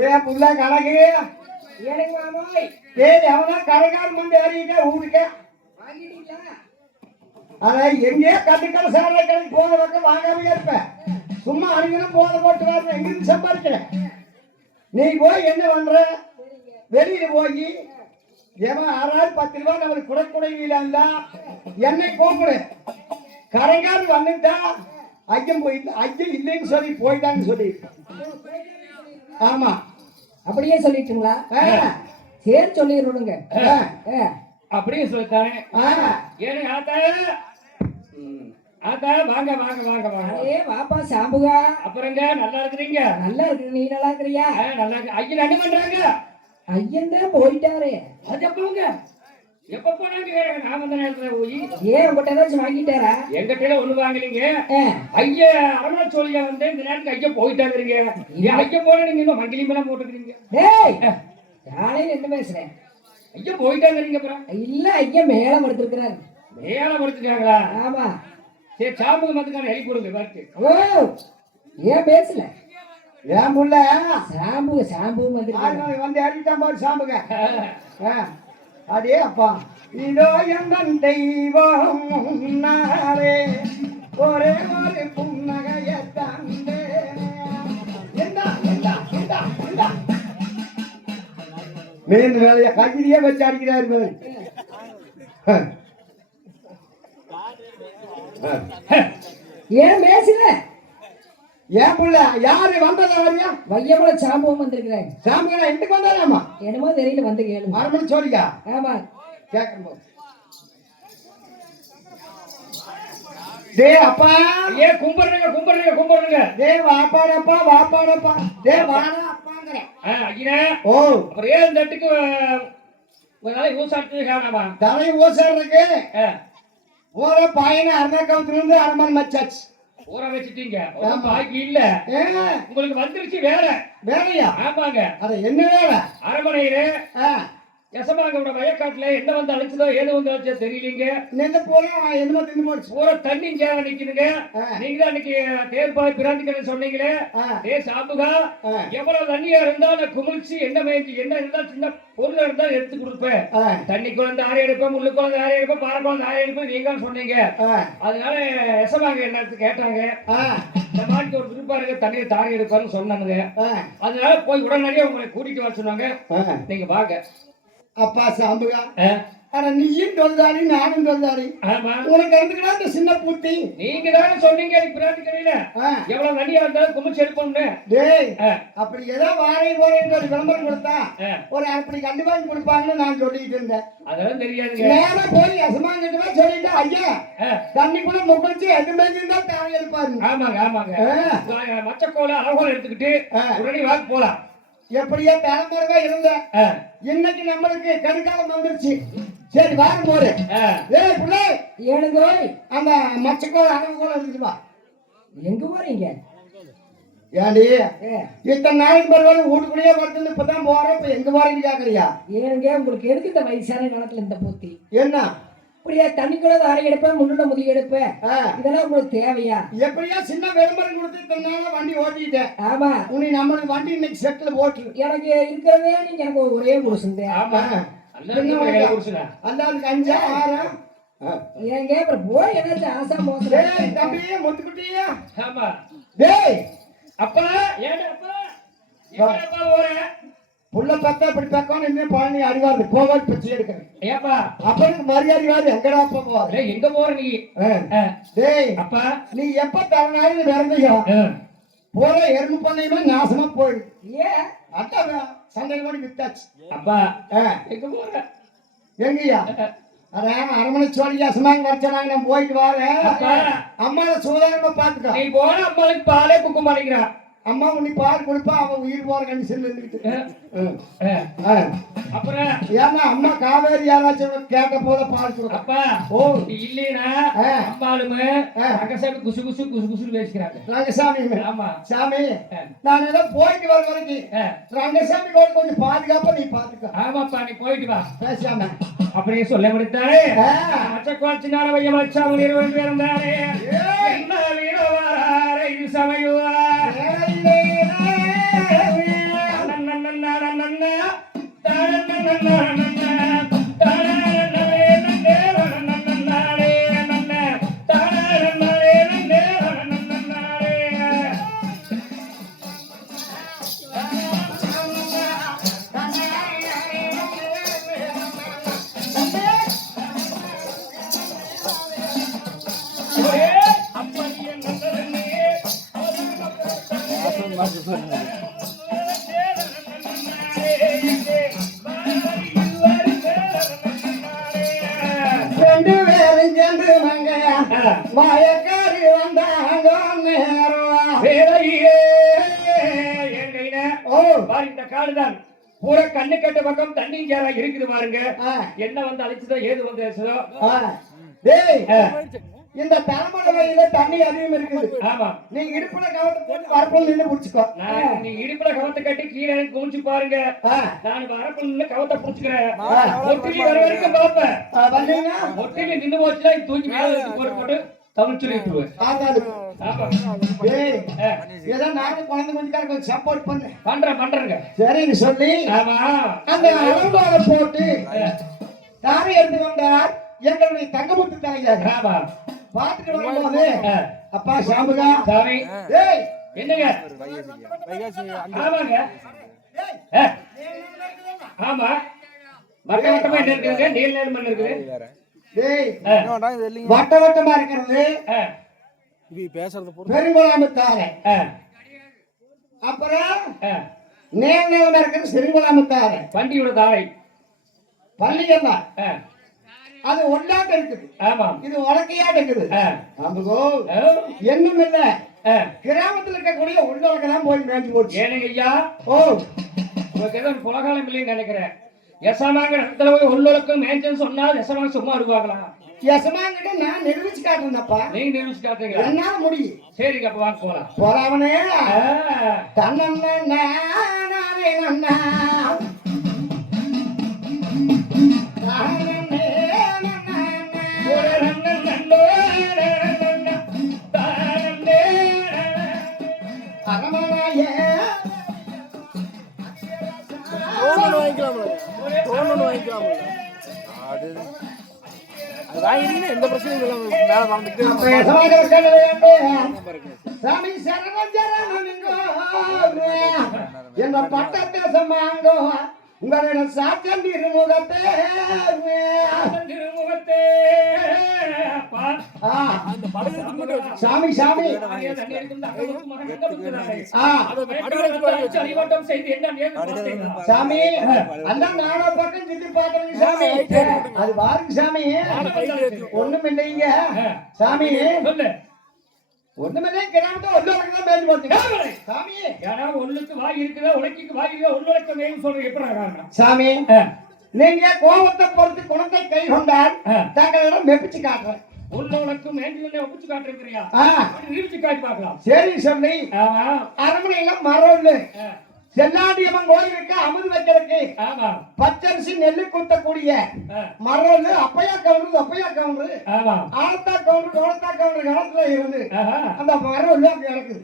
ஏ புள்ள கணக்கு எனக்கு மாமாய் ஏய் அவனா கரகால் மண்டி அறியிட்டே ஊருக்க வாங்கிட்டீங்களா? அத எங்கேயே கட்டுக்கடை சாலை கடைக்கு போன பக்கம் வாங்காம இருப்பேன். சும்மா அடிக்கணும் போத போட்டு வரணும். எங்கிருந்து சம்பாதிக்கிறேன்? நீ போய் என்ன பண்ற? வெளியில போய் எவன் 6 10 ரூபா நம்மளுக்கு குடக்குடையில என்னை கூப்பிடு. கரகால் வந்துட்டா ஐயம் போயிட்டு ஐயம் இல்லைன்னு சொல்லி போயிட்டான்னு சொல்லி. ஆமா அப்படியே சொல்லிட்டுங்களா? சரி சொல்லிடுங்க. அப்படியே சொல்லித்தானே. ஏன்னு ஆத்தா ஆத்தா வாங்க வாங்க வாங்க வாங்க. ஏ வாப்பா சாம்புகா. அப்புறங்க நல்லா இருக்கிறீங்க? நல்லா இருக்கு. நீ நல்லா இருக்கிறியா? நல்லா இருக்கு. ஐயன் என்ன பண்றாங்க? ஐயன் தான் போயிட்டாரு. அது எப்போங்க? எப்ப போனாங்க? நான் வந்த நேரத்துல போய் ஏன் உங்ககிட்ட ஏதாச்சும் வாங்கிட்டாரா? எங்கிட்ட ஒண்ணு வாங்கலீங்க. ஐயா அரமண சோழியா வந்து இந்த நேரத்துக்கு ஐயா போயிட்டாங்க. ஐயா போன நீங்க இன்னும் மங்கிலி மேல போட்டுக்கிறீங்க. டேய் காலையில என்ன பேசுறேன்? ஐயா போயிட்டாங்க. அப்புறம் இல்ல ஐயா மேல படுத்திருக்கிறாரு. மேல படுத்துட்டாங்களா? ஆமா. சரி சாம்புக்கு மத்துக்கான ஹெல்ப் கொடுங்க பாத்து. ஓ ஏன் பேசல? ஏன் புள்ள சாம்பு வந்து அடித்தான் போது சாம்புங்க. அதே அப்பா இதோ என் தெய்வம் முன்னாரே ஒரே ஒரு புன்னகைய தந்தே. மேல் வேலைய கஜிரியே வச்சு அடிக்கிறாரு. ஏன் பேசல? ஏன் புள்ள யாரு வந்ததா வரியா? வையமல சாம்புவும் வந்திருக்கிறேன். சாம்புனா எதுக்கு வந்தாராமா? என்னமோ தெரியல வந்து கேளு. அரமண சோழியா? ஆமா கேட்கணும். டே அப்பா ஏ கும்பிடுங்க. டே வாப்பாடப்பா டே வாடா அப்பாங்கற. ஐயா ஓ அப்புறம் ஏன் தட்டுக்கு ஒரு நாளைக்கு ஊசாட்டு காணாமா? தலை ஊசாருக்கு ஓர பாயன அரணக்கவுத்துல இருந்து அரமன் மச்சாச்சு. ஊற வச்சிட்டீங்க. பாக்கி இல்ல உங்களுக்கு வந்துருச்சு வேலையா? ஆமாங்க. அத என்ன வேலை? அரமனையில யசமாங்கோட வயக்காட்டுல என்ன வந்து அழைச்சதோ ஏது வந்து அழைச்சோ தெரியலீங்க. நெல்ல போல என்னமோ தின்னு போச்சு. பூரா தண்ணி சேவை நிக்குதுங்க. நீங்க தான் அன்னைக்கு தேர்பாய் பிராந்திக்கன்னு சொன்னீங்களே. ஏ சாம்புகா எவ்வளவு தண்ணியா இருந்தாலும் குமிழ்ச்சி என்ன மேய்ச்சி என்ன இருந்தாலும் சின்ன பொருள் இருந்தா எடுத்து கொடுப்பேன். தண்ணி குழந்தை ஆரை எடுப்பேன், முள்ளு குழந்தை ஆரை எடுப்பேன், பாறை குழந்தை ஆரை எடுப்பேன் நீங்க சொன்னீங்க. அதனால யசமாங்க என்ன கேட்டாங்க. இந்த மாட்டுக்கு ஒரு விருப்பம் இருக்கு தண்ணியை தாரை எடுப்பாருன்னு சொன்னாங்க. அதனால போய் உடனடியே உங்களை கூட்டிட்டு வர சொன்னாங்க. நீங்க வாங்க. அப்பா சாம்புகா ஆனா நீயும் தொல்தாரி நானும் தொல்தாரி. உனக்கு இருந்துக்கிட்டா இந்த சின்ன பூட்டி. நீங்க தானே சொன்னீங்க பிராந்தி கடையில எவ்வளவு தண்ணியா இருந்தாலும் குமிச்சு எடுப்போம்னு. டேய் அப்படி ஏதோ வாரை போறேன்னு ஒரு விளம்பரம் கொடுத்தா ஒரு அப்படி கண்டிப்பா கொடுப்பாங்கன்னு நான் சொல்லிட்டு இருந்தேன். அதெல்லாம் தெரியாதுங்க. நேரா போய் யசமாங்கிட்ட சொல்லிட்டா ஐயா தண்ணிக்குள்ள முக்கிச்சு எது மேய்ச்சிருந்தா தாரை எடுப்பாரு. ஆமாங்க மச்சக்கோல அழகோல எடுத்துக்கிட்டு உடனே வாக்கு போலாம். எப்படியா தலைமுறைவா இருந்த இன்னைக்கு நம்மளுக்கு கருக்காலம் வந்துருச்சு. சரி வாரம் போரு. ஏய் புள்ள ஏனுங்க அந்த மச்சக்கோள் அழகோல இருந்துச்சுப்பா. எங்க போறீங்க? ஏண்டி இத்தனை நாளைக்கு பரவாயில்ல வீட்டுக்குள்ளேயே வருதுன்னு இப்பதான் போறேன். இப்ப எங்க போறீங்க கேக்குறியா? ஏனுங்க உங்களுக்கு எதுக்கு இந்த வயசான காலத்துல இந்த பூத்தி? என்ன இப்படியா தண்ணிக்குள்ள அரை எடுப்பேன், முன்னுட முதி எடுப்பேன், இதெல்லாம் உங்களுக்கு தேவையா? எப்படியா சின்ன விளம்பரம் கொடுத்து இத்தனை நாளா வண்டி ஓட்டிட்டேன். ஆமா உன்னை நம்மளுக்கு வண்டி இன்னைக்கு செட்டில் போட்டு எனக்கு இருக்கிறதே நீங்க எனக்கு ஒரே புருஷன். ஆமா அல்லாதுக்கு 5 6 ஏங்க அப்புறம் போய் ஏதாச்சும் ஆசா மோசம். டேய் தம்பியே முத்துக்குட்டியா. ஆமா டேய் அப்பா ஏடா அப்பா எப்பா போற புள்ள பார்த்தா இப்படி பக்கம் என்ன பாணி அறிவாரு கோவால் பிச்சை எடுக்கிறேன். ஏப்பா அப்பனுக்கு மரியாதை வாரு எங்கடா அப்பா போற? எங்க போற நீ? டேய் அப்பா நீ எப்ப தரனாலும் விறந்தையோ போற எறும்பு பண்ணையுமே நாசமா போயிடு. ஏன் அதான் சந்தையில் கூட வித்தாச்சு. அப்பா எங்க போற? எங்கய்யா அதான் அரமணை சோழியா சுமாங்க வச்சாங்க. நான் போயிட்டு வரேன். அம்மாவை சூதானமா பாத்துக்கோ. நீ போன அம்மாளுக்கு பாலே குக்க மாட்டேங்கிறா. அம்மா உன்னை பால் கொடுப்பா அவன் உயிர் போற கண்டிஷன்ல இருந்துட்டு. அப்புறம் ஏன்னா அம்மா காவேரி யாராச்சும் கேட்ட போல பால் கொடுக்கும். அப்பா ஓ இல்லைனா அம்மாளுமே ரங்கசாமி குசு குசு பேசிக்கிறாங்க. ரங்கசாமி ஆமா சாமி நான் ஏதோ போயிட்டு வர வரைக்கும் ரங்கசாமி கொஞ்சம் பாதுகாப்பா நீ பாத்துக்க. ஆமாப்பா நீ போயிட்டு வா பேசாம அப்படியே சொல்ல முடித்தாரு. மச்சக்கோச்சினால வையம் வச்சாமல் 20 பேர் இருந்தாரே. என்ன வீரவாரே இது சமயுவா ரெண்டு பேரும் சேர்ந்து வாங்க மாயக்காரி வந்தாங்க நேரம். வேலையே என் கையில ஓ பாரு இந்த காடுதான் பூரா கண்ணு கட்ட பக்கம் தண்ணி சேரா இருக்குது பாருங்க. என்ன வந்து அழைச்சதோ ஏது வந்து அழைச்சதோ. டேய் இந்த தலைமலையில தண்ணி அதிகம் இருக்குது. ஆமா நீ இடுப்புல கவத்தை போட்டு வரப்புல நின்னு புடிச்சுக்கோ. நீ இடுப்புல கவத்தை கட்டி கீழே குமிச்சு பாருங்க. நான் வரப்புல நின்னு கவத்தை புடிச்சுக்கிறேன். ஒட்டிலி வர வரைக்கும் பாப்பேன். வந்தீங்கன்னா ஒட்டிலி நின்னு போச்சுன்னா தூக்கி மேல போட்டு போட்டு தமிழ் சொல்லிட்டுருவேன். ஏதோ நானும் குழந்தை கொஞ்சம் சப்போர்ட் பண்றேங்க. சரின்னு சொல்லி ஆமா அந்த அலங்கார போட்டு தாரை எடுத்து வந்தார் எங்களுடைய தங்கமுத்து தலைவர். ஆமா பாத்துட்டு வரும்போது அப்பா சாமுகா சாமி ஏய் என்னங்க ஆமாங்க ஆமா வட்ட வட்டமா என்ன இருக்குங்க நீல நீல மண் இருக்குது. டேய் வட்ட வட்டமா இருக்கிறது பெருங்குளாமுத்தாரை. அப்புறம் நேர் நேரமா இருக்கிறது செருங்குளாமுத்தாரை வண்டியோட தாரை பள்ளியெல்லாம் அது ஒன்னாட்ட இருக்குது. ஆமா இது உலக்கையாட்ட இருக்குது. என்னும் இல்ல கிராமத்துல இருக்கக்கூடிய உள்ளவர்கள்லாம் போய் மேய்ச்சி போச்சு. ஏனுங்க ஐயா ஓ உங்களுக்கு ஏதோ புலகாலம் இல்லைன்னு நினைக்கிறேன். எசமாங்க இடத்துல போய் உள்ளுக்கும் மேய்ச்சல் சொன்னா எசமாங்க சும்மா இருப்பாங்களா? எசமாங்கிட்ட நான் நிரூபிச்சு காட்டுறேன்ப்பா. நீங்க நிரூபிச்சு காட்டுறீங்களா? என்னால முடியும். சரிங்க அப்ப வாங்க போலாம். போறாவனே தன்னே எந்த பிரச்சனையும் மேல வந்துட்டு சாமி சரணம் என்ன பட்டத்தை சமாங்கோ உங்களிடம் சாட்சியம் திருமுகத்தே சாமி சாமி சாமி அந்த நாலா பக்கம் சுத்தி பாக்குறீங்க சாமி. அது பாருங்க சாமி ஒண்ணும் இல்லைங்க சாமி ஒண்ணுமில்லை. கிராமத்துல ஒன்னு மேல் போச்சு சாமி. ஏன்னா ஒண்ணுக்கு வாய் இருக்குதா உலக்கிக்கு வாய் இருக்கா ஒன்னு மேலும் சொல்ற எப்படி சாமி நீங்க கோபத்தை பொறுத்து குணத்தை கை கொண்டால் தங்களிடம் மெப்பிச்சு காட்டுறேன். உள்ளவனுக்கு மேண்டில ஒப்பிச்சு காட்டுறியா? நிரூபிச்சு காட்டி பார்க்கலாம். சரி சொல்லி அரண்மனையில மரம் செல்லாண்டியம்மன் கோயிலுக்கு அமுது வைக்கிறதுக்கு பச்சரிசி நெல்லு குத்தக்கூடிய மரம் அப்பையா கவுண்டரு ஆனத்தா கவுண்டரு காலத்துல இருந்து அந்த மரம் கிடக்குது.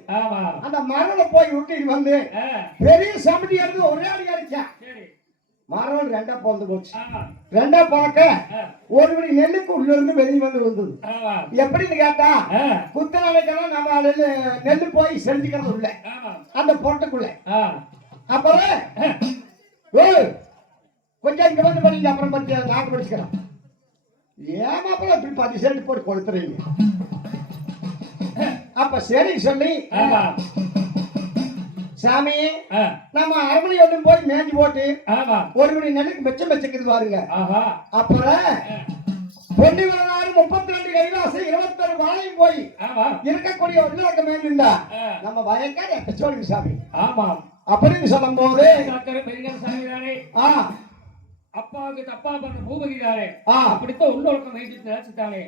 அந்த மரல போய் விட்டு வந்து பெரிய சமிதி இருந்து ஒரே அடி அடிச்சான். மரம் ரெண்டா பொந்து போச்சு. ரெண்டா பார்க்க ஒரு மணி நெல்லுக்கு உள்ள இருந்து வெளியே வந்து விழுந்தது. எப்படின்னு கேட்டா குத்த நாளைக்கெல்லாம் நம்ம நெல்லு போய் செஞ்சுக்கிறது உள்ள அந்த பொட்டுக்குள்ள. அப்புறம் கொஞ்சம் இங்க வந்து படிங்க அப்புறம் பத்தி நாக்கு படிச்சுக்கிறோம். ஏமாப்பிள்ள இப்படி 10 சென்ட் போட்டு கொடுத்துறீங்க. அப்ப சரி சொல்லி சாமி நம்ம அரண்மனை ஒன்றும் போய் மேஞ்சி போட்டு ஒரு மணி நெல்லுக்கு மிச்சம் வச்சுக்குது பாருங்க. அப்புறம் பொன்னி வரலாறு 32 கைலாசம் 21 வாழையும் போய் இருக்கக்கூடிய உள்ளாக்க மேலிருந்தா நம்ம வயக்காடு எச்சோடுங்க சாமி. அப்படின்னு சொல்லும் போது அப்பாவுக்கு தப்பா பண்ண பூபதி தானே அப்படித்தான் உள்ளுறக்கம் வேண்டி நினைச்சுட்டானே.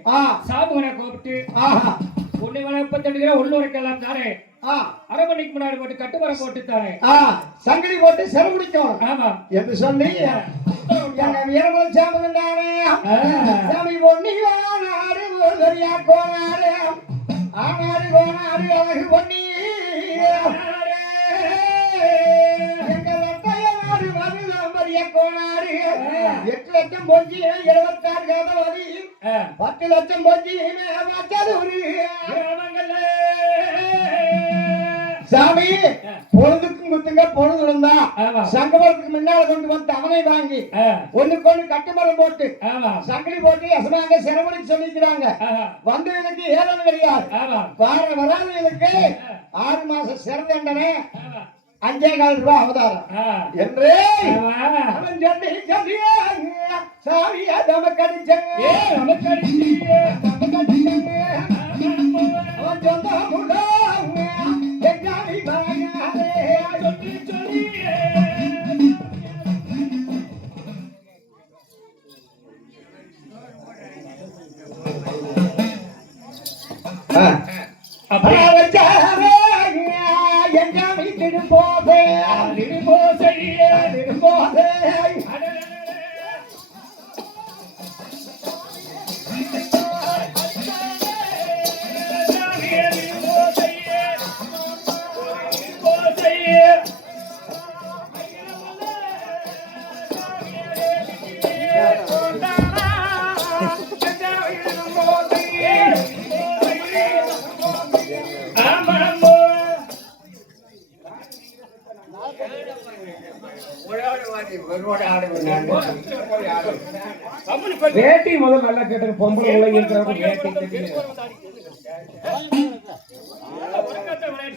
சாமுகனை கூப்பிட்டு பொன்னி வர 32 உள்ளுறக்கெல்லாம் தானே அரமணிக்கு முன்னாடி போட்டு கட்டுமரம் போட்டு தானே சங்கிலி போட்டு செலவுடிக்கும் என்று சொல்லி எங்க வீரமல சாமகன் தானே சாமி பொன்னி நாடு சரியா கோனாரு ஆனாரு கோனாரு அழகு பொன்னி கோனாரு 8 லட்சம் பொஞ்சி 76 கதவதி 10 லட்சம் பொஞ்சி சாமி பொழுதுக்கும் குத்துங்க பொழுது இருந்தா ஆமா. சங்கமத்துக்கு முன்னால கொண்டு வந்து அவனை வாங்கி ஒண்ணுக்கு ஒண்ணு கட்டுமரம் போட்டு சங்கிலி போட்டு எசமாங்க சிரமணிக்கு சொல்லிக்கிறாங்க. வந்தவனுக்கு ஏழு கிடையாது, வராதவனுக்கு 6 மாசம் சிறை தண்டனை, 5,000 ரூபாய் அவதாரம் என்று அவன் சொல்லி சாமியா நமக்கு வேட்டி முதல் நல்லா கேட்டு பொம்பளை உலக இருக்கிறவங்க வேட்டி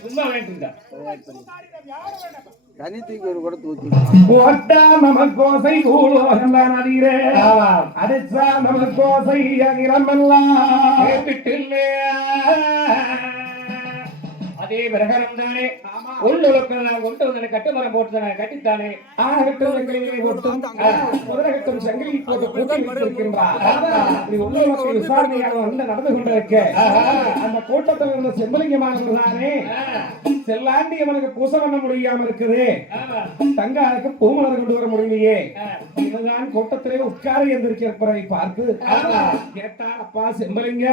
சும்மா வேண்டியிருந்தா கனித்துக்கு ஒரு கூட தூக்கி கோசை கூடுவான் அதிரே அடிச்சா நமக்கு கோசை அகிரமெல்லாம் அதே பிரகாரம் தானே உள்ளுலக்கெல்லாம் கொண்டு வந்து கட்டுமரம் போட்டு கட்டித்தானே ஆகட்டும் முதலகட்டும் சங்கிலி போட்டு கூட்டம் வைத்திருக்கின்றார். உள்ளுலக்க விசாரணையாக வந்து நடந்து கொண்டிருக்க அந்த கூட்டத்தில் இருந்த செம்பலிங்கமானவர் தானே செல்லாண்டி அவனுக்கு பூச பண்ண முடியாம இருக்குது, தங்காளுக்கு பூமலர் கொண்டு வர முடியலையே, இதுதான் கூட்டத்திலே உட்கார எந்திருக்கிறப்பரை பார்த்து கேட்டார். அப்பா செம்பலிங்க,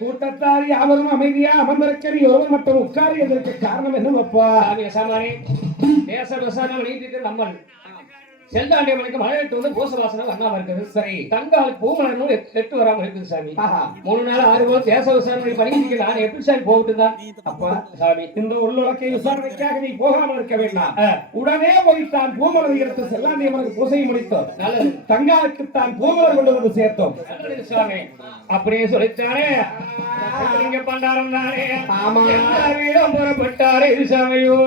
கூட்டத்தார் யாவரும் அமைதியா அமர்ந்திருக்கிற ஒருவர் மட்டும் உட்கார எந்திருக்க காரணம் என்ன? அப்பா தேச விவசாயம் நீட்டிட்டு நம்ம செந்தாண்டியவனுக்கு மழையிட்டு வந்து பூச வாசனை வண்ணாம இருக்குது. சரி, தங்காலுக்கு பூமலர் எட்டு வராம இருக்குது சாமி. 3 நாள் 6 போது தேச விசாரணை பண்ணிட்டு நான் எப்படி சாமி போட்டு தான்? அப்பா சாமி, இந்த உள்ளுலக்கை விசாரணைக்காக நீ போகாமல் இருக்க வேண்டாம், உடனே போய்த்தான் பூமலர் எடுத்து செல்லாண்டியவனுக்கு பூசையை முடித்தோம். நல்லது, தங்காலுக்கு தான் பூமலர் கொண்டு வந்து சேர்த்தோம். சாமி அப்படியே சொல்லித்தானே இங்க பண்டாரம் தானே. ஆமா, வீரம் புறப்பட்டாரே சாமியோ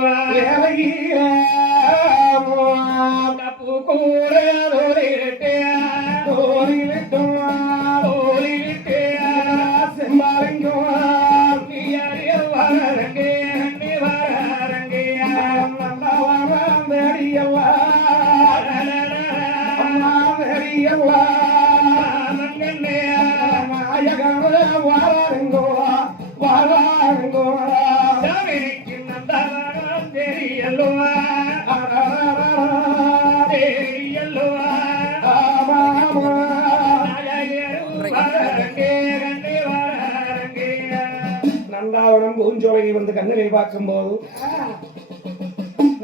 நந்தாவனம் பூஞ்சோலையை வந்து கண்ணிலை பார்க்கும் போது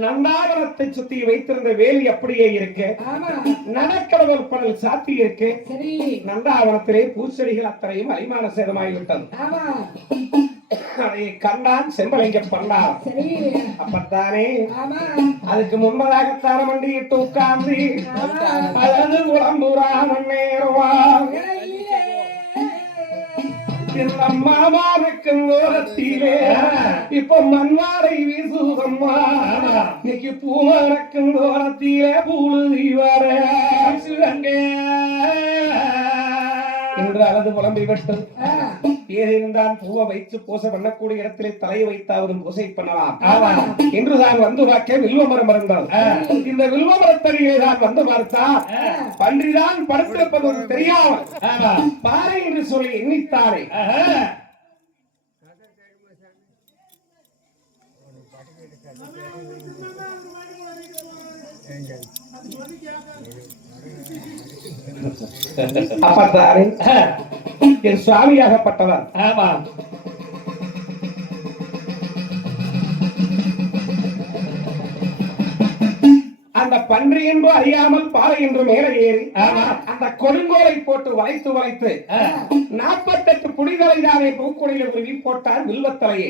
நந்தாவனத்தை சுத்தி வைத்திருந்த வேலி அப்படியே இருக்கு, நடக்கடவுள் படல் சாத்தி இருக்கு. நந்தாவனத்திலே பூச்செடிகள் அத்தனையும் அரிமான சேதமாகிவிட்டது. அதை கண்டான் செம்பலிங்கம் பண்ணான். அப்பத்தானே அதுக்கு முன்பதாகத்தான மண்டியிட்டு உட்கார்ந்து அழகு உடம்புறாமன் நேருவான். மாமாவுக்கும் ஓரத்திலே இப்ப மண்வாரை வீசுதம்மா, இன்னைக்கு பூமரக்கும் ஓரத்திலே பூழுதி வர என்று அழகு புலம்பி விட்டு ஏதேனும் பூவை வைத்து பூசை பண்ணக்கூடிய இடத்திலே தலையை வைத்தாவதும் பூசை பண்ணலாம் என்றுதான் வந்து பார்க்க வில்வமரம் மறந்தார். இந்த வில்வமரத்தடியை தான் வந்து பார்த்தார். பன்றிதான் படுத்திருப்பது தெரியாமல் பாறை என்று சொல்லி எண்ணித்தாரே. அப்பத்தாரே என் சுவாமியாகப்பட்டவர். ஆமா, அந்த பன்றி என்று அறியாமல் பாறை என்று மேலே ஏறி அந்த கொடுங்கோலை போட்டு வளைத்து 48 புடிகளை தானே பூக்குடையில உருவி போட்டார் வில்வத்தலையை.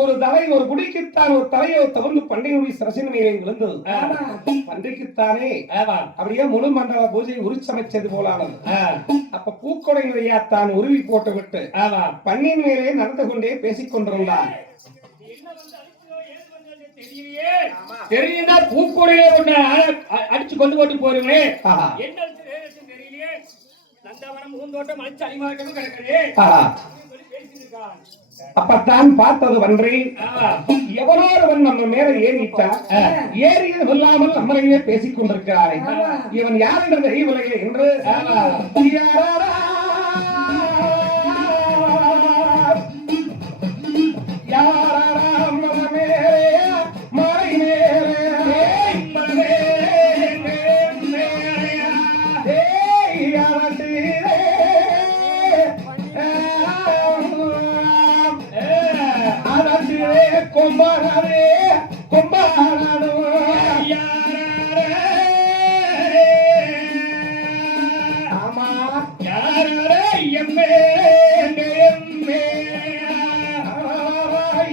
ஒரு தலை ஒரு குடிக்குத்தான் ஒரு தலையை தவிர்த்து பன்றியுடைய சரசின் மேலே விழுந்தது. பன்றிக்குத்தானே அப்படியே முழு மண்டல பூஜை உரிச்சமைச்சது போலானது. அப்ப பூக்குடையிலையா தான் உருவி போட்டு விட்டு பன்னியின் மேலே நடந்து கொண்டே பேசிக் கொண்டிருந்தார். தெரியுதா பூக்கூடையிலே ஒண்ணு அடிச்சு கொண்டு போட்டு போருமே என்ன தெரியலையே. நந்தவனம் பூந்தோட்டம் அழிச்சு அடிமாட்டமும் கிடக்குது. அப்பத்தான் பார்த்தது பன்றி எவனோ ஒருவன் நம்ம மேல ஏறிட்டா ஏறியது இல்லாமல் நம்மளையே பேசிக் கொண்டிருக்கிறாரே இவன் யார் என்று தெரியவில்லை என்று கொம்பாரே கொம்பாரோ ஆமா யாரே எம்மே எம்மே எம்மே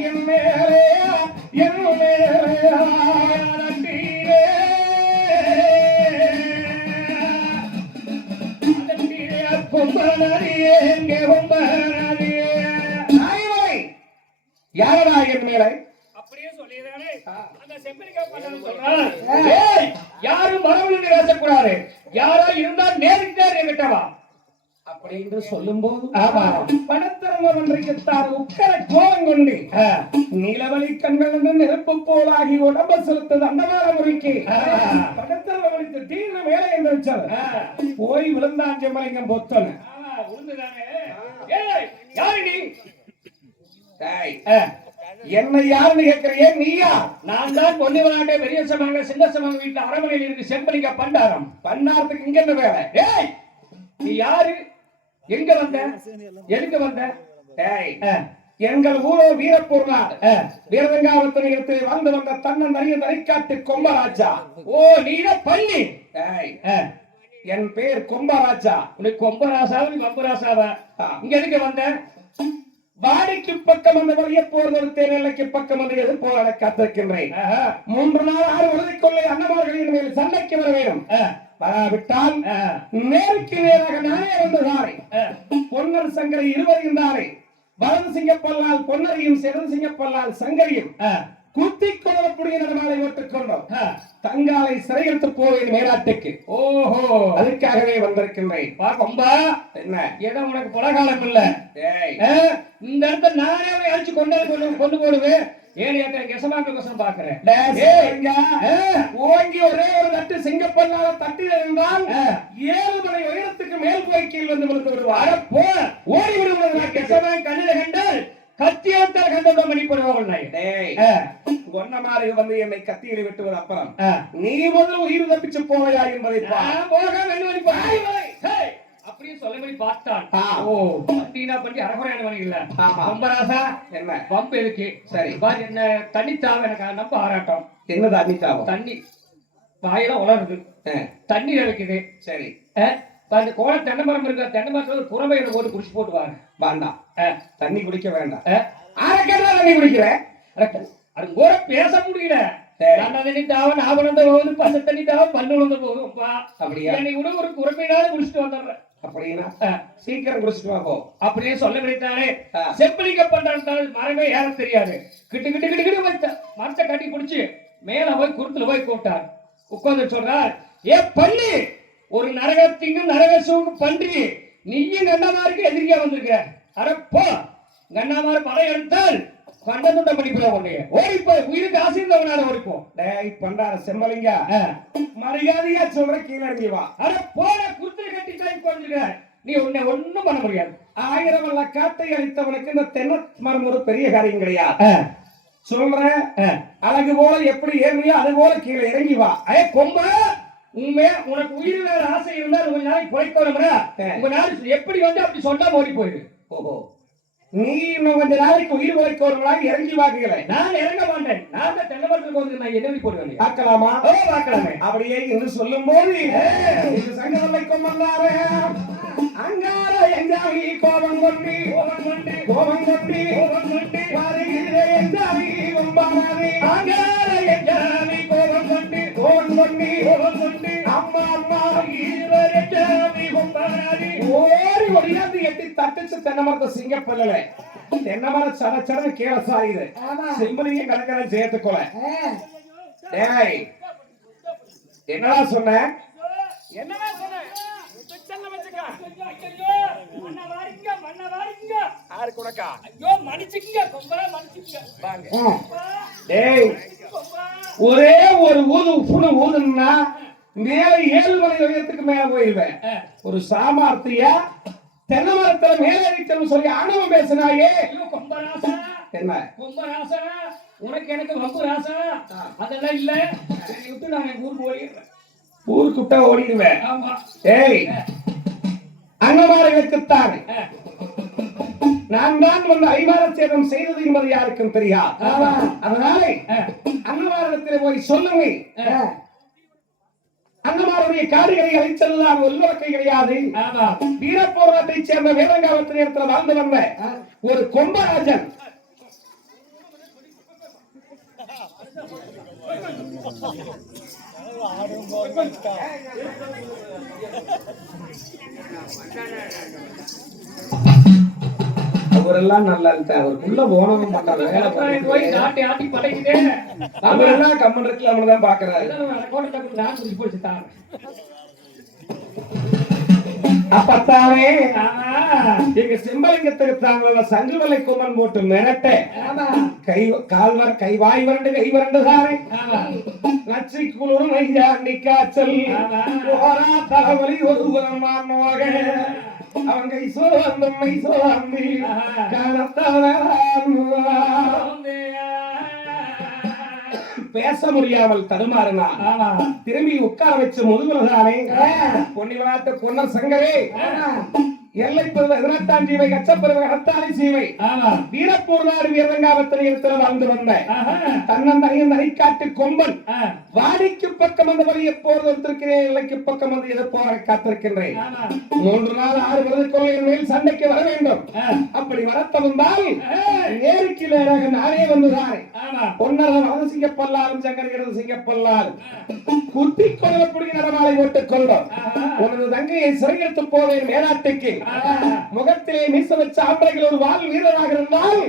எம்மே கொம்பாரே எங்கே கொம்பாரே யாரா என் மேலே அப்படியே சொல்லியதானே அந்த செம்பரிக்கா பண்ணனும் சொல்றான். ஏய் யாரும் மரவழிந்து பேசக்கூடாது. யாரா இருந்தா நேருக்கு நேர் என்கிட்டவா அப்படி என்று சொல்லும்போது படத்திறந்த ஒன்றைக்குத்தார் உக்கர கோலம் கொண்டு நீலவழி கண்கள் நெருப்பு போலாகி உடம்பு செலுத்தது அந்தமான முறைக்கு படத்திறந்த ஒழித்து தீர்ந்த மேலே என்று வச்சார். போய் விழுந்தான் செம்மலிங்கம் பொத்தன விழுந்துதானே. ஏய் யாரு நீ? என்னை யாருன்னு கேட்கிறேன். நீயா? நான் தான் பொன்னிவராட்டை பெரிய சமங்க சின்ன சமங்க வீட்டுல அரமனையில் இருக்கு செம்பலிங்க பண்டாரம். பண்டாரத்துக்கு இங்க என்ன வேலை? ஏய் நீ யாரு? எங்க வந்த? எதுக்கு வந்த? எங்கள் ஊரோ வீரப்பூர் நாடு வீரவங்காவத்தில் வாழ்ந்து வந்த தன்னன் நிறைய நரிக்காட்டு கொம்பராஜா. ஓ நீட பள்ளி. என் பேர் கொம்பராஜா. உனக்கு கொம்பராசாவா நீ வம்பராசாவா? இங்க எதுக்கு வந்த? வாடிக்கு பக்கம் அந்த வழிய போறது தேவைக்கு பக்கம் வந்து எதிர்ப்போராட காத்திருக்கின்றேன். 3 நாள் 6 வருடத்துக்குள்ளே அன்னமார்களின் மேல் சண்டைக்கு வர வேண்டும். விட்டால் நேருக்கு நேராக நானே வந்ததாரே பொன்னர் சங்கரை 20 இருந்தாரே வலது சிங்கப்பல்லால் பொன்னரையும் சிறந்து சிங்கப்பல்லால் சங்கரையும் குத்தி கொள்ளக்கூடிய நடமாலை ஓட்டுக்கொண்டோம். தங்காலை சிறையெடுத்து போவேன் மேலாட்டுக்கு. ஓஹோ அதுக்காகவே வந்திருக்கின்றேன். கொம்பா என்ன ஏதோ உனக்கு பலகாலம் இல்ல. இந்த இடத்த நானே அழிச்சு கொண்டு போடுவேன். ஏழையாட்ட கெசமாக்க கசம் பாக்குறேன். ஓங்கி ஒரே ஒரு தட்டு சிங்கப்பல்லால தட்டில் இருந்தால் 7 மணி உயரத்துக்கு மேல் போய் கீழ் வந்து விழுந்து விடுவார். போ ஓடி விடுவது கெசமா கண்ணில கண்டால் கத்தியாத்தால் கண்டோட மணி கொன்ன மாதிரி வந்து என்னை கத்தியில் வெட்டுவது அப்புறம் நீ முதல் உயிர் தப்பிச்சு போவையா என்பதை அப்படியே சொல்லபடி பார்த்தான். ஓ பட்டினா பண்ணி அரகுறையான மணி இல்ல. கொம்பராசா என்ன பம்பு இருக்கு. சரி பாரு என்ன தண்ணித்தாவ எனக்கு நம்ப ஆராட்டம். என்ன தண்ணித்தாவம்? தண்ணி வாயில உலருது தண்ணி இருக்குது. சரி அந்த கோல தென்னை மரம் இருக்க தென்னை மரத்துல ஒரு குறவையில போட்டு குடிச்சு போட்டுவாங்க. வேண்டாம் தண்ணி குடிக்க வேண்டாம். தண்ணி குடிக்கிறேன் அது கூட பேச முடியல. தண்ணி தாவ நாவனந்த போகுது பச்சை தண்ணி தாவ பல்லு விழுந்த போகுதுப்பா. அப்படியா நீ கூட ஒரு குறவையினால குடிச்சிட்டு வந்துடுறேன். அப்படின்னா சீக்கிரம் குடிச்சிட்டு வா போ. அப்படியே சொல்ல விடுத்தானே செப்பலிங்க பண்றாங்க. மரமே ஏற தெரியாது. கிட்டு கிட்டு கிட்டு கிட்டு வச்ச மரத்தை கட்டி குடிச்சு மேல போய் குருத்துல போய் போட்டார். உட்கார்ந்து சொல்றார், ஏ பள்ளி ஒரு நரகத்திங்கும் நரகசுக்கும் பன்றி நீயும் கண்ணாமாருக்கு எதிரியா வந்திருக்க. அரப்போ கண்ணாமாரு படம் எடுத்தால் கண்டதுண்ட படிப்புல ஒண்ணு ஓடிப்போ உயிருக்கு ஆசீர்ந்தவனால ஓடிப்போம். பண்டார செம்மலிங்க மரியாதையா சொல்ற கீழே இறங்கி வா. அட போன குருத்துல கட்டி டைப் பண்ணிருக்க. நீ உன்னை ஒண்ணும் பண்ண முடியாது. 1000 வல்ல காட்டை அளித்தவனுக்கு இந்த தென்னை மரம் ஒரு பெரிய காரியம் கிடையாது. சொல்றேன் அழகு போல எப்படி ஏறியோ அது போல கீழே இறங்கி வா. கொம்ப உண்மையா உனக்கு உயிர் வேற ஆசை இருந்தால் உங்க நாளைக்கு குறைக்கணும்னா உங்க நாள் எப்படி வந்து அப்படி சொன்னா ஓடி போயிடு. ஓஹோ நீ இன்னும் கொஞ்ச நாளைக்கு உயிர் உழைக்க வருவதாக இறங்கி வாக்குகிறேன். நான் இறங்க மாட்டேன். நான் தான் தென்னமரத்துக்கு வந்து நான் என்ன போடுவேன். பார்க்கலாமா? பார்க்கலாமே. அப்படியே என்று சொல்லும் போது இது சங்கரலை கொண்டாரு அங்கார எஞ்சாமி கோபம் கொண்டு வருகிறே எஞ்சாமி கொம்பானே அங்கார எஞ்சாமி கோபம் கொண்டு அம்மா அம்மா எஞ்சாமி கொம்பானே ஓடி ஒடியாந்து எட்டி தட்டுச்சு தென்னமரத்தை சிங்கப்பல்லல தென்னமரம் சடச்சடன்னு கீழே சாயுது. செம்பலிங்க கடற்கரை சேர்த்துக்கொள்ள டேய் என்னடா சொன்ன? என்னடா சொன்ன? செல்ல வச்சுக்க. ஐயோ மண்ண வாரிங்க. யாரு குடக்கா? ஐயோ மன்னிச்சுங்க. கொம்பா மன்னிச்சுங்க. வாங்க. டேய் ஒரே ஒரு ஊது ஊதுன்னா மேல 7 மலை உயரத்துக்கு மேல போயிருவேன். ஒரு சாமர்த்தியா தென்னை மரத்துல மேல இருக்கணும்னு சொல்லி ஆணவம் பேசினாயே. ஐயோ கொம்பராசா. என்ன கொம்பராசா? உனக்கு எனக்கு வம்பு ராசா? அதெல்லாம் இல்ல. சரி விட்டு நான் ஊருக்கு ஓடிடுறேன். ஊருக்கு விட்டா ஓடிடுவேன். ஆமா. ஏய் அங்கமார்களுக்குத்தான் நான் தான் வந்து ஐமார சேதம் செய்தது என்பது யாருக்கும் தெரியாது. அதனால அங்கமாரத்தில் போய் சொல்லுங்க. அங்கமாருடைய காடுகளை அழிச்சதுதான் ஒல்வரக்கை கிடையாது. வீரப்போராட்டத்தை சேர்ந்த வேதங்காலத்தில் இடத்துல வாழ்ந்து வந்த ஒரு கொம்பராஜன் அவரெல்லாம் நல்லா இருக்க அவருக்குள்ள போனவங்க பண்ண வேலை போய் நாட்டி ஆட்டி படைக்குதே. அவரெல்லாம் கம்மன்றதுல அவனதான் பாக்குறாரு. அப்பத்தாவே எங்க செம்பலிங்கத்துக்கு தாங்க சங்குவலை கொம்பன் போட்டு மிரட்ட கை வாய் வறண்டு கை வறண்டு தானே நச்சு குளிரும் ஐயாண்டி காய்ச்சல் தலைவலி ஒரு புறம் மாறுவாங்க அவங்க சோர்ந்து சோர்ந்து பேச முடியாமல் தடுமாறினா திரும்பி உட்கார வச்சு முதுகுலதானே பொன்னிவனாட்டு பொன்னர் சங்கரே எல்லை பெறுவ 18ஆம் ஜீவை கச்சப்பெறுவ கத்தாரி சீவை வீரப்பூர் நாடு வீரங்காவத்தின் இடத்துல வாழ்ந்து வந்த தன்னந்தனியின் நரிக்காட்டு கொம்பன் வாடிக்கு பக்கம் வந்தபடி எப்போது வந்திருக்கிறேன் எல்லைக்கு பக்கம் வந்து எதிர்ப்போரை காத்திருக்கின்றேன். 3 நாள் 6 வருதுக்குள்ள என் மேல் சண்டைக்கு வர வேண்டும். அப்படி வளர்த்த வந்தால் நேருக்கு நேராக நானே வந்துதானே பொன்னர வளர்ந்து சிங்கப்பல்லாலும் சங்கரிகிறது சிங்கப்பல்லால் குத்தி கொள்ளக்கூடிய நடமாலை ஓட்டுக் கொள்ளும். உனது தங்கையை சிறையெடுத்து போவேன் மேலாட்டுக்கு. முகத்திலே மீச வச்ச ஆம்பளைகள் ஒரு வாழ் வீரராக இருந்தால்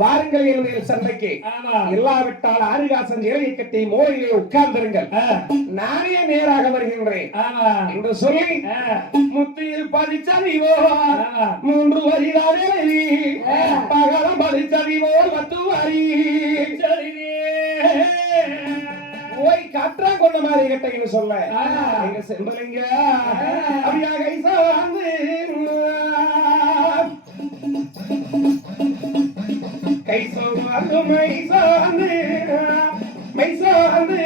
வாருங்கள் என்னுடைய சண்டைக்கு. இல்லாவிட்டால் ஆரிகாசன் இலையை கட்டி மோரிலே உட்கார்ந்திருங்கள். நானே நேராக வருகின்றேன் என்று சொல்லி முத்தியில் பதிச்சதிவோ 3 வரிதானே பகலம் பதிச்சதிவோ 10 வரி போய் காற்றா கொண்ட மாதிரி கேட்டீங்கன்னு சொல்ல எங்க செம்பலிங்க அப்படியா கைசா வந்து கைசோ வந்து மைசாந்து மைசாந்து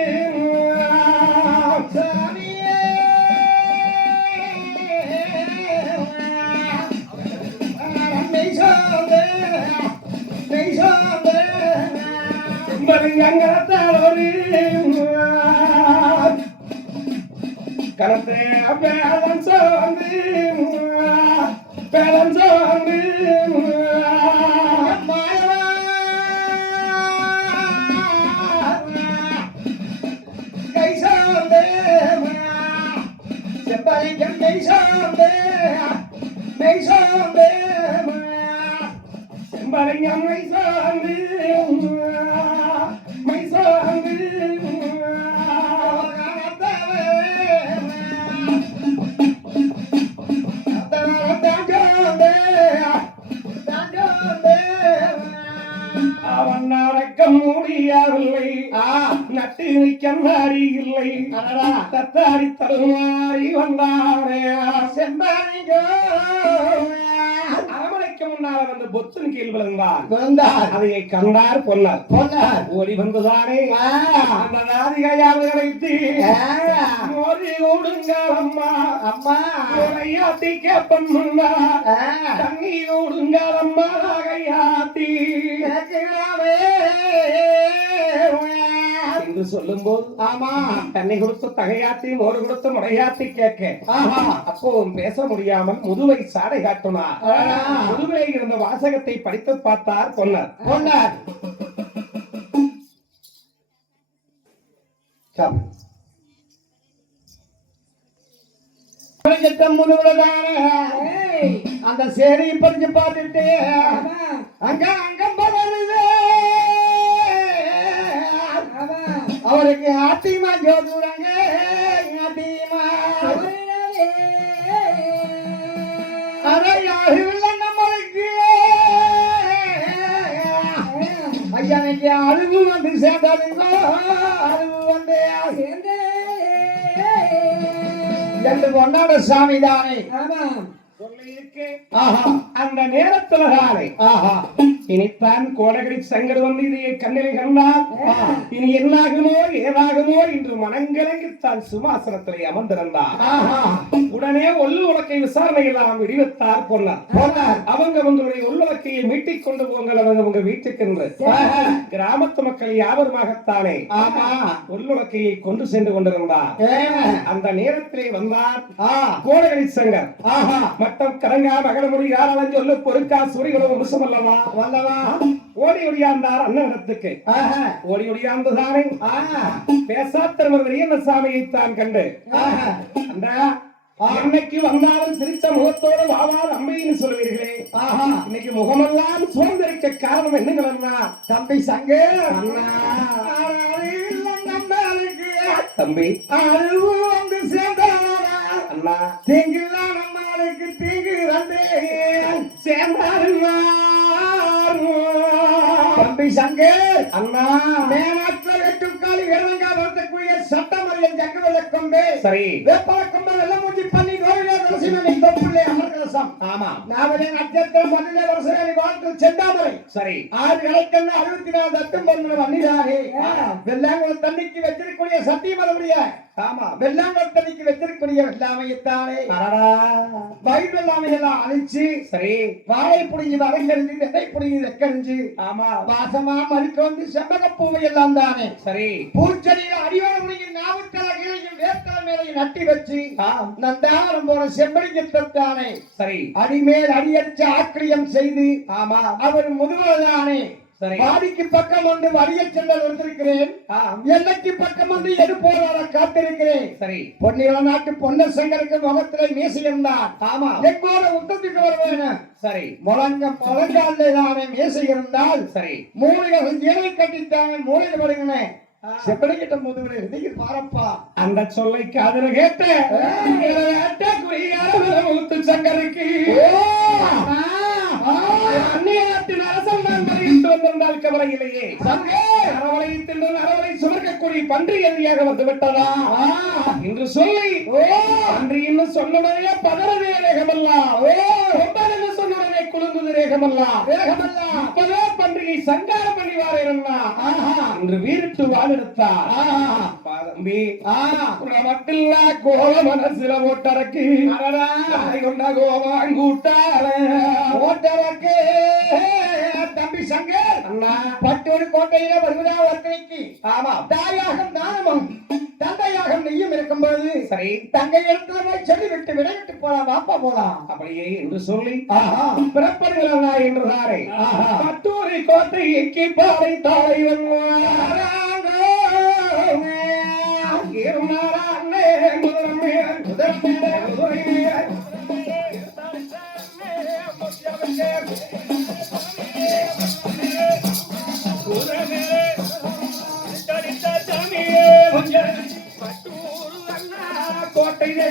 மைசாந்து மைசாந்து செம்பலிங்கத்தாலோரு கலத்தை பேலன் சோந்து கை சோந்து செம்பலிங்கம் மெய் சோந்து செம்பலிங்கம் மெய் சோந்து அவன் நடக்க முடியவில்லை நட்டு கண்ணாடி இல்லை தத்தாடி தருமாறி வந்தாரே செம்பாரிங்கோ அரமனைக்கு முன்னால வந்து பொத்துன் கீழ் விழுந்தார் அதை கண்டார் பொன்னார் பொன்னார் ஓடி வந்துதானே அந்த ராதிகையால் அழைத்து மோதி ஓடுங்கள் அம்மா அம்மா கையாத்தி கேப்பன் முன்னா தண்ணி ஓடுங்கள் அம்மா கையாத்தி என்று சொல்லும் போது ஆமா தண்ணி கொடுத்து தகையாத்தி மோறு கொடுத்து முறையாத்தி கேட்க அப்போ பேச முடியாமல் முதுவை சாடை காட்டினார் முதுவிலே இருந்த வாசகத்தை படித்து பார்த்தார் பொன்னார் பொன்னார் அந்த சேரியை பறிச்சு பார்த்துட்டு அங்க அங்கம் பதறுது அவருக்கு ஆத்திமா ஜோதுறாங்க ஆத்திமா அதை யாரும் இல்லை நம்மளுக்கு ஐயானைக்கு அழுவு வந்து சேர்ந்தாருங்க அழுவு வந்து சேர்ந்து என்று கொண்டாட சாமி தானே அந்த நேரத்துல காலை இனித்தான் கோடகரி சங்கர் வந்து இதையை கண்ணிலை கண்டால் இனி என்னாகுமோ ஏதாகுமோ என்று மனங்கலங்கித்தான் சிம்மாசனத்திலே அமர்ந்திருந்தார் உடனே ஒல்லு உலக்கை விசாரணை எல்லாம் விடுவித்தார் பொன்னார் அவங்க உங்களுடைய உள்ளுலக்கையை மீட்டிக் கொண்டு போங்கள் உங்க வீட்டுக்கு என்று கிராமத்து மக்கள் யாவருமாகத்தானே உள்ளுலக்கையை கொண்டு சென்று கொண்டிருந்தார் அந்த நேரத்திலே வந்தார் கோடகரி சங்கர் மட்டம் கரங்கா மகளமுடி யாராலும் சொல்லு பொறுக்கா சூரியகளும் முழுசம் அல்லவா வல்லவா ஓடி ஒடியாந்தார் அண்ணனிடத்துக்கு ஓடி ஒடியாந்துதானே பேசாத்திரமர் என்ன சாமியை தான் கண்டு அந்த இன்னைக்கு வந்தாலும் சிரிச்ச முகத்தோடு வாவால் அம்மைன்னு சொல்லுவீர்களே இன்னைக்கு முகமெல்லாம் சோர்ந்திருக்க காரணம் என்னங்களா தம்பி சங்கு தம்பி அழுவு வந்து சேர்ந்தாரா அண்ணா தீங்குலாம் நம்மளுக்கு தீங்கு வந்து சேர்ந்தாருமா தம்பி சங்கு அண்ணா மேலாட்டில் வெட்டுக்காலி வேலங்கா வரக்கூடிய சட்டமறியல் ஜங்குவதை கொண்டு சரி வேப்பல கொம்பை வெள்ளம் மூஞ்சி பண்ணி கோவிலே வரசினி தொப்புள்ளே அமர்கலசம் ஆமா நாவலே நட்சத்திரம் மண்ணிலே வரசினி வாழ்த்து செந்தாமரை சரி 6 இலைக்கண்ணு 64 தட்டும் பொண்ணு வண்டிதானே வெள்ளாங்குளம் தண்ணிக்கு வச்சிருக்கக்கூடிய சத்தியமரமுடைய ஆமா வெள்ளாங்குளம் தண்ணிக்கு வச்சிருக்கக்கூடிய வெள்ளாமையத்தானே வயிறு வெள்ளாமையெல்லாம் அழிச்சு சரி வாழை புடிஞ்சு வரைஞ்சு வெள்ளை புடிஞ்சு வெக்கறிஞ்சு ஆமா வாசமா மறிக்கொண்டு செம்பகப்பூவை எல்லாம் தானே சரி பூச்செடியில அடிவார முடியும் நாவுக்கல கீழையும் வேர்த்தல மேலையும் நட்டி வச்சு நந்தாரம் போன செம்படிக்கத்தானே சரி அடிமேல் அடியடிச்சு ஆக்கிரியம் செய்து ஆமா அவர் முதுவதானே வாடிக்கு பக்கம் வந்து வடிய செல்ல வந்திருக்கிறேன் எல்லைக்கு பக்கம் வந்து எது போராட காத்திருக்கிறேன் சரி பொன்னில நாட்டு பொன்னர் சங்கருக்கு முகத்திலே மீசையிருந்தான் ஆமா எங்கோட உத்தத்துக்கு வருவேன் சரி முழங்காலே தானே மீசை இருந்தால் சரி மூளைகள் இலை கட்டித்தானே மூளையில் வருகிறேன் செப்படிக்கிட்ட முதுகுல எழுதி பாரப்பா அந்த சொல்லை காதல கேட்ட முத்து சங்கருக்கு அந்நியத்தின் அரசன் தான் மறைத்து வந்திருந்தால் கவலை இல்லையே அரவணைத்தின் அரவணை சுமர்க்கக்கூடிய பன்றி எதிரியாக வந்து விட்டதா என்று சொல்லி பன்றி இன்னும் சொன்னதே பதறவே ரேகமல்லா சொன்னதே குழுங்குது ரேகமல்லா இப்பவே பன்றியை சங்காரம் பண்ணி வாரேன்னா என்று வீரிட்டு வாழ்த்தார் தம்பி மட்டில்ல கோவ மனசுல ஓட்டறக்கு கொண்ட கோவாங்கூட்டால ஓட்டறக்கு தம்பி சங்கர் அண்ணா பட்டோடு கோட்டையில வருவதா ஒருத்தனைக்கு ஆமா தாயாகம் தானமும் தந்தையாகம் நெய்யும் இருக்கும்போது சரி தங்கை இடத்துல போய் சொல்லிவிட்டு விடைவிட்டு போலாம் வாப்பா போலாம் அப்படியே என்று சொல்லி பிறப்படுகிறதா என்றுதாரே பட்டூரி கோட்டை எக்கி பாறை தாழை கோட்டையிலே